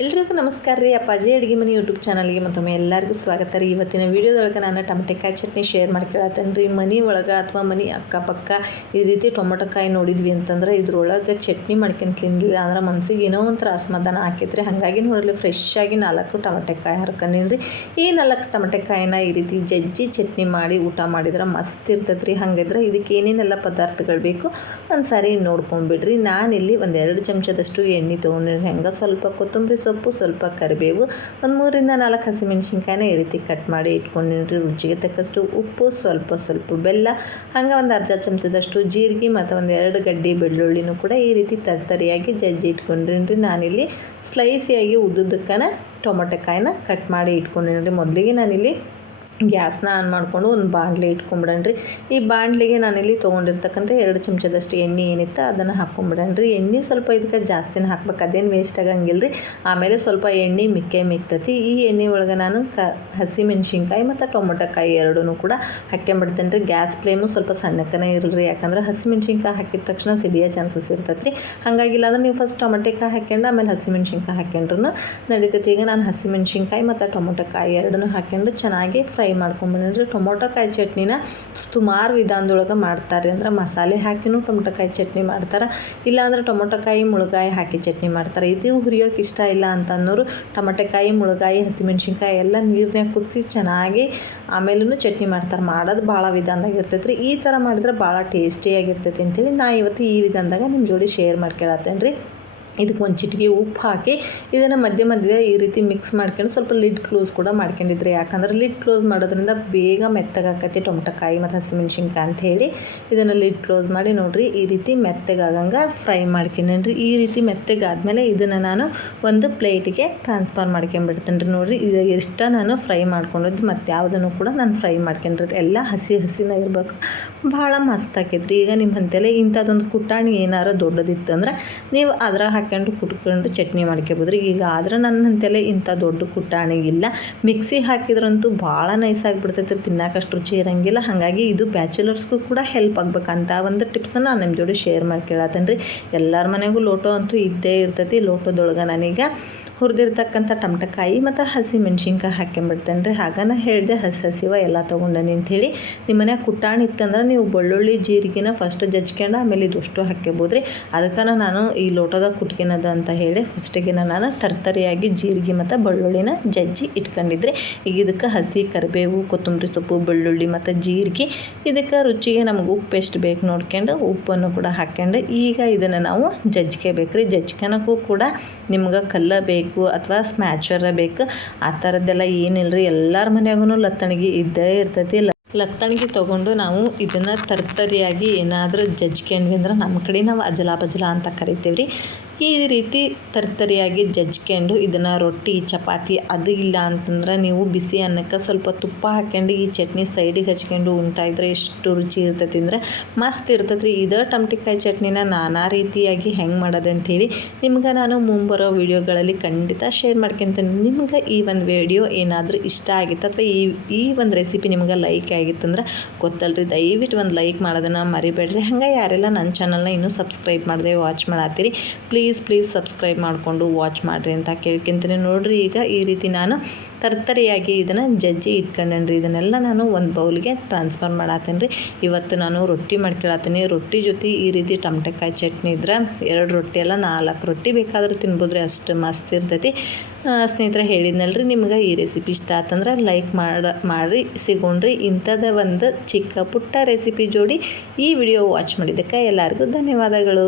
ಎಲ್ರಿಗೂ ನಮಸ್ಕಾರ ರೀ. ಅಪ್ಪಾಜಿ ಅಡುಗೆ ಮನೆ ಯೂಟ್ಯೂಬ್ ಚಾನಲ್ಗೆ ಮತ್ತೊಮ್ಮೆ ಎಲ್ಲರಿಗೂ ಸ್ವಾಗತ ರೀ. ಇವತ್ತಿನ ವೀಡಿಯೋದೊಳಗೆ ನಾನು ಟಮಟೆಕಾಯಿ ಚಟ್ನಿ ಶೇರ್ ಮಾಡ್ಕೊಳತ್ತೇನೆ ರೀ. ಮನೆ ಒಳಗೆ ಅಥವಾ ಮನೆ ಅಕ್ಕಪಕ್ಕ ಈ ರೀತಿ ಟೊಮೊಟೊಕಾಯಿ ನೋಡಿದ್ವಿ ಅಂತಂದ್ರೆ ಇದ್ರೊಳಗೆ ಚಟ್ನಿ ಮಾಡ್ಕೊಂಡು ತಿಂದಿಲ್ಲ ಅಂದ್ರೆ ಮನ್ಸಿಗೆ ಏನೋ ಒಂಥರ ಅಸಮಾಧಾನ ಹಾಕೈತ್ರಿ ಹಾಗಾಗಿ ನೋಡಲಿ ಫ್ರೆಶ್ ಆಗಿ ನಾಲ್ಕು ಟಮಟೆಕಾಯಿ ಹರ್ಕೊಂಡಿನಿ ರೀ. ಈ ನಾಲ್ಕು ಟಮಟೆಕಾಯಿನ ಈ ರೀತಿ ಜಜ್ಜಿ ಚಟ್ನಿ ಮಾಡಿ ಊಟ ಮಾಡಿದ್ರೆ ಮಸ್ತ್ ಇರ್ತೈತೆ ರೀ. ಹಾಗಿದ್ರೆ ಇದಕ್ಕೆ ಏನೇನೆಲ್ಲ ಪದಾರ್ಥಗಳು ಬೇಕು ಒಂದು ಸಾರಿ ನೋಡ್ಕೊಂಡ್ಬಿಡ್ರಿ ನಾನಿಲ್ಲಿ ಒಂದೆರಡು ಚಮಚದಷ್ಟು ಎಣ್ಣೆ ತೊಗೊಂಡಿರಿ ಹೆಂಗೆ ಸ್ವಲ್ಪ ಕೊತ್ತಂಬರಿ ಸೊಪ್ಪು ಸ್ವಲ್ಪ ಕರಿಬೇವು, ಒಂದು ಮೂರಿಂದ ನಾಲ್ಕು ಹಸಿಮೆಣ್ಸಿನ್ಕಾಯಿನ ಈ ರೀತಿ ಕಟ್ ಮಾಡಿ ಇಟ್ಕೊಂಡಿರಿ ರುಚಿಗೆ ತಕ್ಕಷ್ಟು ಉಪ್ಪು, ಸ್ವಲ್ಪ ಸ್ವಲ್ಪ ಬೆಲ್ಲ, ಹಂಗೆ ಒಂದು ಅರ್ಧ ಚಮಚದಷ್ಟು ಜೀರಿಗೆ ಮತ್ತು ಒಂದು ಎರಡು ಗಡ್ಡಿ ಬೆಳ್ಳುಳ್ಳಿನೂ ಕೂಡ ಈ ರೀತಿ ತರ್ತರಿಯಾಗಿ ಜಜ್ಜಿ ಇಟ್ಕೊಂಡಿನ್ರಿ. ನಾನಿಲ್ಲಿ ಸ್ಲೈಸಿಯಾಗಿ ಉದ್ದುದಕ್ಕನ ಟೊಮೊಟೊಕಾಯಿನ ಕಟ್ ಮಾಡಿ ಇಟ್ಕೊಂಡಿನ್ರಿ. ಮೊದಲಿಗೆ ನಾನಿಲ್ಲಿ ಗ್ಯಾಸ್ನ ಆನ್ ಮಾಡಿಕೊಂಡು ಒಂದು ಬಾಣಲೆ ಇಟ್ಕೊಂಬಿಡಣ್ರಿ. ಈ ಬಾಣಲೆಗೆ ನಾನಿಲ್ಲಿ ತೊಗೊಂಡಿರ್ತಕ್ಕಂಥ ಎರಡು ಚಮಚದಷ್ಟು ಎಣ್ಣೆ ಏನಿತ್ತು ಅದನ್ನು ಹಾಕ್ಕೊಂಬಿಡಣ್ರಿ. ಎಣ್ಣೆ ಸ್ವಲ್ಪ ಇದಕ್ಕೆ ಜಾಸ್ತಿನ ಹಾಕ್ಬೇಕು, ಅದೇನು ವೇಸ್ಟ್ ಆಗಂಗಿಲ್ಲ ರೀ ಆಮೇಲೆ ಸ್ವಲ್ಪ ಎಣ್ಣೆ ಮಿಕ್ಕೆ ಮಿಕ್ತತಿ. ಈ ಎಣ್ಣೆ ಒಳಗೆ ನಾನು ಕ ಹಸಿ ಮೆಣಸಿನ್ಕಾಯಿ ಮತ್ತು ಟೊಮೊಟೊಕಾಯಿ ಎರಡೂ ಕೂಡ ಹಾಕ್ಕೊಂಬಿಡ್ತೇನೆ ರೀ ಗ್ಯಾಸ್ ಫ್ಲೇಮು ಸ್ವಲ್ಪ ಸಣ್ಣಕ್ಕನೇ ಇರಲಿ ಯಾಕಂದ್ರೆ ಹಸಿ ಮೆಣಸಿನ್ಕಾಯಿ ಹಾಕಿದ ತಕ್ಷಣ ಸಿಡಿಯೋ ಚಾನ್ಸಸ್ ಇರ್ತೈತೆ ರೀ ಹಾಗಾಗಿ ಇಲ್ಲಾಂದ್ರೆ ನೀವು ಫಸ್ಟ್ ಟೊಮೊಟೊಕಾಯಿ ಹಾಕ್ಯಂಡು, ಆಮೇಲೆ ಹಸಿ ಮೆಣಸಿನ್ಕಾಯಿ ಹಾಕ್ಯಂಡ್ರು ನಡೀತೈತಿ. ಈಗ ನಾನು ಹಸಿ ಮೆಣಸಿನ್ಕಾಯಿ ಮತ್ತು ಟೊಮೊಟೊಕಾಯಿ ಎರಡನ್ನೂ ಹಾಕ್ಯಂಡು ಚೆನ್ನಾಗಿ ಫ್ರೈ ಮಾಡ್ಕೊಂಬಂದ್ರೆ ಟೊಮೊಟೊಕಾಯಿ ಚಟ್ನಿನ ಸುಮಾರು ವಿಧಾನದೊಳಗೆ ಮಾಡ್ತಾರೆ. ಅಂದ್ರೆ ಮಸಾಲೆ ಹಾಕಿನೂ ಟೊಮೊಟೊಕಾಯಿ ಚಟ್ನಿ ಮಾಡ್ತಾರೆ. ಇಲ್ಲಾಂದ್ರೆ ಟೊಮೊಟೊಕಾಯಿ ಮುಳುಗಾಯಿ ಹಾಕಿ ಚಟ್ನಿ ಮಾಡ್ತಾರೆ. ಇದು ಹುರಿಯೋಕೆ ಇಷ್ಟ ಇಲ್ಲ ಅಂತ ಅನ್ನೋರು ಟೊಮೊಟೊಕಾಯಿ ಮುಳುಗಾಯಿ, ಹಸಿಮೆಣ್ಸಿನ್ಕಾಯಿ ಎಲ್ಲ ನೀರನ್ನೇ ಕುದಿಸಿ ಚೆನ್ನಾಗಿ ಆಮೇಲೂ ಚಟ್ನಿ ಮಾಡ್ತಾರೆ. ಮಾಡೋದು ಭಾಳ ವಿಧಾನದಾಗ ರೀ ಈ ಥರ ಮಾಡಿದ್ರೆ ಭಾಳ ಟೇಸ್ಟಿಯಾಗಿರ್ತೈತಿ ಅಂತೇಳಿ ನಾ ಇವತ್ತು ಈ ವಿಧಾನದಾಗ ನಿಮ್ಮ ಜೋಡಿ ಶೇರ್ ಮಾಡ್ಕೊಳತ್ತೇನೆ ರೀ ಇದಕ್ಕೆ ಒಂದು ಚಿಟಿಕೆ ಉಪ್ಪು ಹಾಕಿ ಇದನ್ನು ಮಧ್ಯ ಮಧ್ಯೆ ಈ ರೀತಿ ಮಿಕ್ಸ್ ಮಾಡ್ಕೊಂಡು ಸ್ವಲ್ಪ ಲಿಡ್ ಕ್ಲೋಸ್ ಕೂಡ ಮಾಡ್ಕೊಂಡಿದ್ರಿ. ಯಾಕಂದ್ರೆ ಲಿಡ್ ಕ್ಲೋಸ್ ಮಾಡೋದ್ರಿಂದ ಬೇಗ ಮೆತ್ತಗಾಕತಿ ಟೊಮೆಟೊಕಾಯಿ ಮತ್ತು ಹಸಿಮೆಣ್ಸಿನ್ಕಾಯಿ ಅಂತ ಹೇಳಿ. ಇದನ್ನು ಲಿಡ್ ಕ್ಲೋಸ್ ಮಾಡಿ ನೋಡಿರಿ, ಈ ರೀತಿ ಮೆತ್ತಗಾಗಂಗೆ ಫ್ರೈ ಮಾಡ್ಕೊಂಡ್ರಿ ಈ ರೀತಿ ಮೆತ್ತಗಾದ್ಮೇಲೆ ಇದನ್ನು ನಾನು ಒಂದು ಪ್ಲೇಟಿಗೆ ಟ್ರಾನ್ಸ್ಫರ್ ಮಾಡ್ಕೊಂಡ್ಬಿಡ್ತೀನಿ ರೀ ನೋಡಿರಿ. ಇದು ಇಷ್ಟ ನಾನು ಫ್ರೈ ಮಾಡ್ಕೊಂಡಿದ್ದು ಮತ್ತು ಯಾವುದನ್ನು ಕೂಡ ನಾನು ಫ್ರೈ ಮಾಡ್ಕೊಂಡ್ರಿ ಎಲ್ಲ ಹಸಿ ಹಸಿನ ಇರಬೇಕು. ಭಾಳ ಮಸ್ತ್ ಆಕೈತ್ರಿ. ಈಗ ನಿಮ್ಮ ಅಂತೆಲ್ಲ ಇಂಥದ್ದೊಂದು ಕುಟ್ಟಾಣಿ ಏನಾರು ದೊಡ್ಡದಿತ್ತು ಅಂದ್ರೆ ನೀವು ಅದರ ಹಾಕ್ಕೊಂಡು ಕುಟ್ಕೊಂಡು ಚಟ್ನಿ ಮಾಡ್ಕೊಬೋದ್ರಿ ಈಗ ಆದ್ರೆ ನನ್ನ ಅಂತೆಲ್ಲ ಇಂಥ ದೊಡ್ಡ ಕುಟ್ಟಾಣಿಗಿಲ್ಲ ಮಿಕ್ಸಿ ಹಾಕಿದ್ರಂತೂ ಭಾಳ ನೈಸ್ ಆಗಿಬಿಡ್ತೈತೆ ರೀ ತಿನ್ನೋಕಷ್ಟು ರುಚಿ ಇರೋಂಗಿಲ್ಲ. ಹಾಗಾಗಿ ಇದು ಬ್ಯಾಚುಲರ್ಸ್ಗೂ ಕೂಡ ಹೆಲ್ಪ್ ಆಗ್ಬೇಕಂತ ಒಂದು ಟಿಪ್ಸನ್ನು ನಾನು ನಿಮ್ಮ ಜೋಡಿ ಶೇರ್ ಮಾಡ್ಕೊಳತ್ತೇನೆ ರೀ ಎಲ್ಲರ ಮನೆಗೂ ಲೋಟೋ ಅಂತೂ ಇದ್ದೇ ಇರ್ತೈತಿ. ಲೋಟೋದೊಳಗೆ ನಾನೀಗ ಹುರಿದಿರ್ತಕ್ಕಂಥ ಟಮಟಕಾಯಿ ಮತ್ತು ಹಸಿ ಮೆಣ್ಸಿನ್ಕಾಯಿ ಹಾಕ್ಕೊಂಬಿಡ್ತೇನೆ ರೀ ಹಾಗನ ಹೇಳಿದೆ ಹಸಿ ಹಸಿವ ಎಲ್ಲ ತೊಗೊಂಡನಿ ಅಂಥೇಳಿ ನಿಮ್ಮ ಮನ್ಯಾಗ ಕುಟ್ಟಾಣಿ ಇತ್ತಂದ್ರೆ ನೀವು ಬೆಳ್ಳುಳ್ಳಿ, ಜೀರಿಗೆನ ಫಸ್ಟ್ ಜಜ್ಕೊಂಡು ಆಮೇಲೆ ಇದಷ್ಟು ಹಾಕ್ಕೋಬೋದು ರೀ. ಅದಕ್ಕೆ ನಾನು ಈ ಲೋಟದಾಗ ಕುಟ್ಕಿನದ ಅಂತ ಹೇಳಿ ಫಸ್ಟಿಗೆ ನಾನು ತರ್ತರಿಯಾಗಿ ಜೀರಿಗೆ ಮತ್ತು ಬೆಳ್ಳುಳ್ಳಿನ ಜಜ್ಜಿ ಇಟ್ಕೊಂಡಿದ್ರೆ ಈಗ ಇದಕ್ಕೆ ಹಸಿ ಕರಿಬೇವು, ಕೊತ್ತಂಬರಿ ಸೊಪ್ಪು, ಬೆಳ್ಳುಳ್ಳಿ ಮತ್ತು ಜೀರಿಗೆ ಇದಕ್ಕೆ ರುಚಿಗೆ ನಮ್ಗೆ ಉಪ್ಪು ಎಷ್ಟು ಬೇಕು ನೋಡ್ಕೊಂಡು ಉಪ್ಪನ್ನು ಕೂಡ ಹಾಕ್ಕೊಂಡು ಈಗ ಇದನ್ನು ನಾವು ಜಜ್ಕೋಬೇಕು ರೀ. ಜಜ್ಕೊಳಕ್ಕೂ ಕೂಡ ನಿಮ್ಗೆ ಕಲ್ಲ ಬೇಕು ಬೇಕು ಅಥವಾ ಸ್ಮ್ಯಾಚರ ಬೇಕು, ಆ ಥರದ್ದೆಲ್ಲ ಏನಿಲ್ಲ ರೀ ಎಲ್ಲರ ಮನೆಯಾಗೂ ಲತ್ತಣಿಗೆ ಇದ್ದೇ ಇರ್ತೈತಿ. ಲತ್ತಣಿಗೆ ತೊಗೊಂಡು ನಾವು ಇದನ್ನು ತರ್ತರಿಯಾಗಿ ಏನಾದರೂ ಜಜ್ಕೊಂಡ್ವಿ ಅಂದ್ರೆ ನಮ್ಮ ಕಡೆ ನಾವು ಅಜಲ ಬಜಲ ಅಂತ ಕರಿತೀವಿ ರೀ ಈ ರೀತಿ ತರ್ತರಿಯಾಗಿ ಜಜ್ಕೊಂಡು ಇದನ್ನು ರೊಟ್ಟಿ, ಚಪಾತಿ ಅದು ಇಲ್ಲ ಅಂತಂದ್ರೆ ನೀವು ಬಿಸಿ ಅನ್ನಕ್ಕೆ ಸ್ವಲ್ಪ ತುಪ್ಪ ಹಾಕ್ಯಂಡು ಈ ಚಟ್ನಿ ಸೈಡಿಗೆ ಹಚ್ಕೊಂಡು ಉಣ್ತಾಯಿದ್ರೆ ಎಷ್ಟು ರುಚಿ ಇರ್ತೈತಿ ಅಂದರೆ ಮಸ್ತ್ ಇರ್ತೈತೆ ರೀ ಇದೇ ಟಮಟಿಕಾಯಿ ಚಟ್ನಿನ ನಾನಾ ರೀತಿಯಾಗಿ ಹೆಂಗೆ ಮಾಡೋದು ಅಂಥೇಳಿ ನಿಮ್ಗೆ ನಾನು ಮುಂಬರೋ ವಿಡಿಯೋಗಳಲ್ಲಿ ಖಂಡಿತ ಶೇರ್ ಮಾಡ್ಕೊತೀನಿ. ನಿಮ್ಗೆ ಈ ಒಂದು ವಿಡಿಯೋ ಏನಾದರೂ ಇಷ್ಟ ಆಗಿತ್ತು ಅಥವಾ ಈ ಈ ಒಂದು ರೆಸಿಪಿ ನಿಮ್ಗೆ ಲೈಕ್ ಆಗಿತ್ತಂದ್ರೆ ಗೊತ್ತಲ್ರಿ. ದಯವಿಟ್ಟು ಒಂದು ಲೈಕ್ ಮಾಡೋದನ್ನು ಮರಿಬೇಡ್ರಿ. ಹಂಗೆ ಯಾರೆಲ್ಲ ನನ್ನ ಚಾನಲ್ನ ಇನ್ನೂ ಸಬ್ಸ್ಕ್ರೈಬ್ ಮಾಡಿದೆ ವಾಚ್ ಮಾಡತ್ತೀರಿ ಪ್ಲೀಸ್ ಪ್ಲೀಸ್ ಪ್ಲೀಸ್ ಸಬ್ಸ್ಕ್ರೈಬ್ ಮಾಡಿಕೊಂಡು ವಾಚ್ ಮಾಡಿರಿ ಅಂತ ಕೇಳ್ಕೊಂತೀನಿ. ನೋಡಿರಿ, ಈಗ ಈ ರೀತಿ ನಾನು ತರ್ತರಿಯಾಗಿ ಇದನ್ನು ಜಜ್ಜಿ ಇಟ್ಕೊಂಡೇನಿ ಇದನ್ನೆಲ್ಲ ನಾನು ಒಂದು ಬೌಲ್ಗೆ ಟ್ರಾನ್ಸ್ಫರ್ ಮಾಡಾತೇನೆ ರೀ ಇವತ್ತು ನಾನು ರೊಟ್ಟಿ ಮಾಡ್ಕೊಳತ್ತೀನಿ ರೊಟ್ಟಿ ಜೊತೆ ಈ ರೀತಿ ಟಮಟೆಕಾಯಿ ಚಟ್ನಿ ಇದ್ರೆ ಎರಡು ರೊಟ್ಟಿ ಎಲ್ಲ ನಾಲ್ಕು ರೊಟ್ಟಿ ಬೇಕಾದರೂ ತಿನ್ಬೋದ್ರಿ. ಅಷ್ಟು ಮಸ್ತ್ ಇರ್ತೈತಿ. ಸ್ನೇಹಿತರೆ, ಹೇಳಿದ್ನಲ್ರಿ ನಿಮ್ಗೆ ಈ ರೆಸಿಪಿ ಇಷ್ಟ ಆತಂದ್ರೆ ಲೈಕ್ ಮಾಡಿ, ಮಾಡಿರಿ ಸಿಗೊಂಡ್ರಿ ಇಂಥದ ಒಂದು ಚಿಕ್ಕ ಪುಟ್ಟ ರೆಸಿಪಿ ಜೋಡಿ ಈ ವಿಡಿಯೋ ವಾಚ್ ಮಾಡಿದ್ದಕ್ಕೆ ಎಲ್ಲರಿಗೂ ಧನ್ಯವಾದಗಳು.